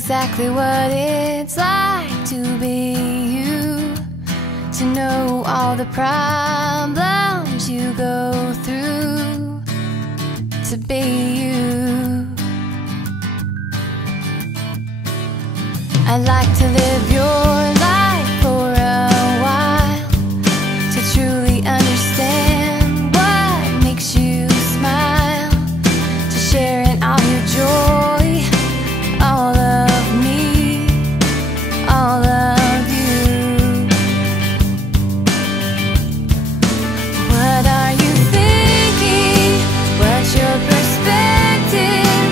exactly what it's like to be you, to know all the problems you go through, to be you. I'd like to live your life for a while, to truly understand what makes you smile, to share in all your joy, all of me, all of you. What are you thinking? What's your perspective?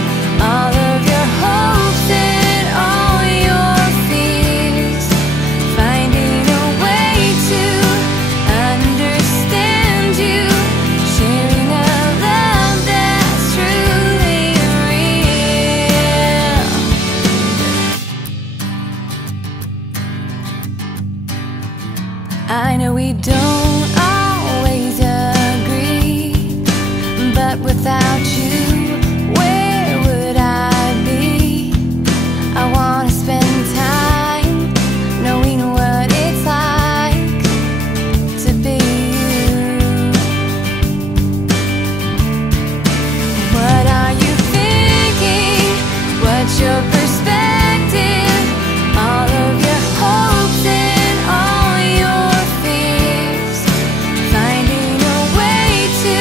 All of your hopes and all your fears, finding a way to understand you, sharing a love that's truly real. I know we don't always agree, but without you, where would I be? I wanna spend time knowing what it's like to be you. What are you thinking? What's your perspective? All of your hopes and all your fears, finding a way to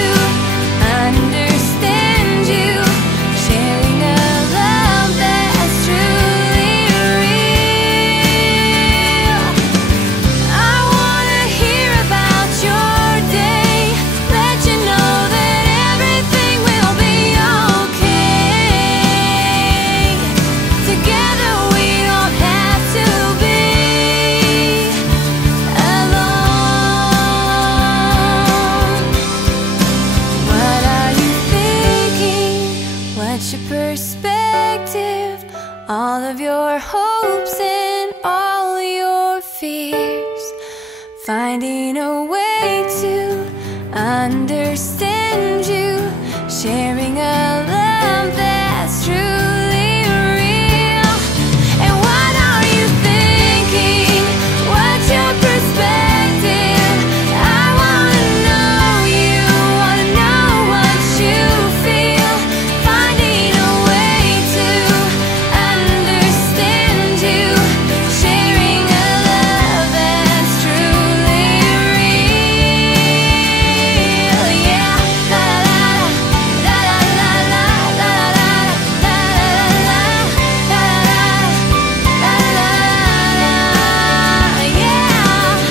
understand you, sharing a love that's truly real. I wanna hear about your day, let you know that everything will be okay. Together we don't have to be alone. What are you thinking? What's your perspective? All of your hopes and all your fears, finding a way to understand you, sharing a love that's truly real. And what are you thinking? What's your perspective? I wanna know you, wanna know what you feel, finding a way to understand you, sharing a love that's truly real. Yeah, la la la la la la la la la la la la la, yeah, la la la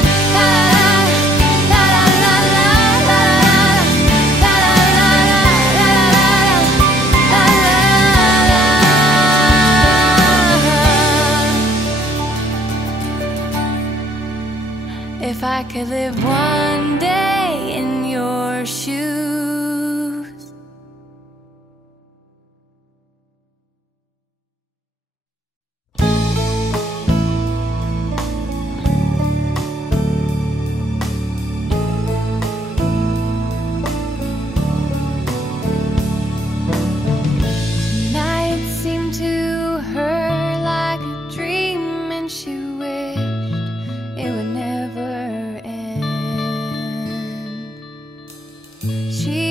la la la. If I could live one day in your shoes. Tonight seemed to her like a dream, and she wished it would never end. She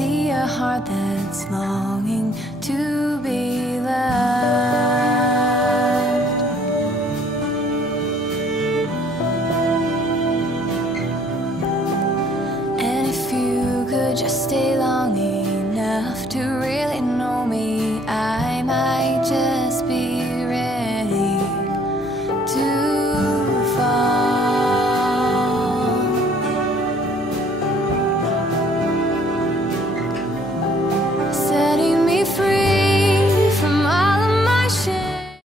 see a heart that's longing to be loved.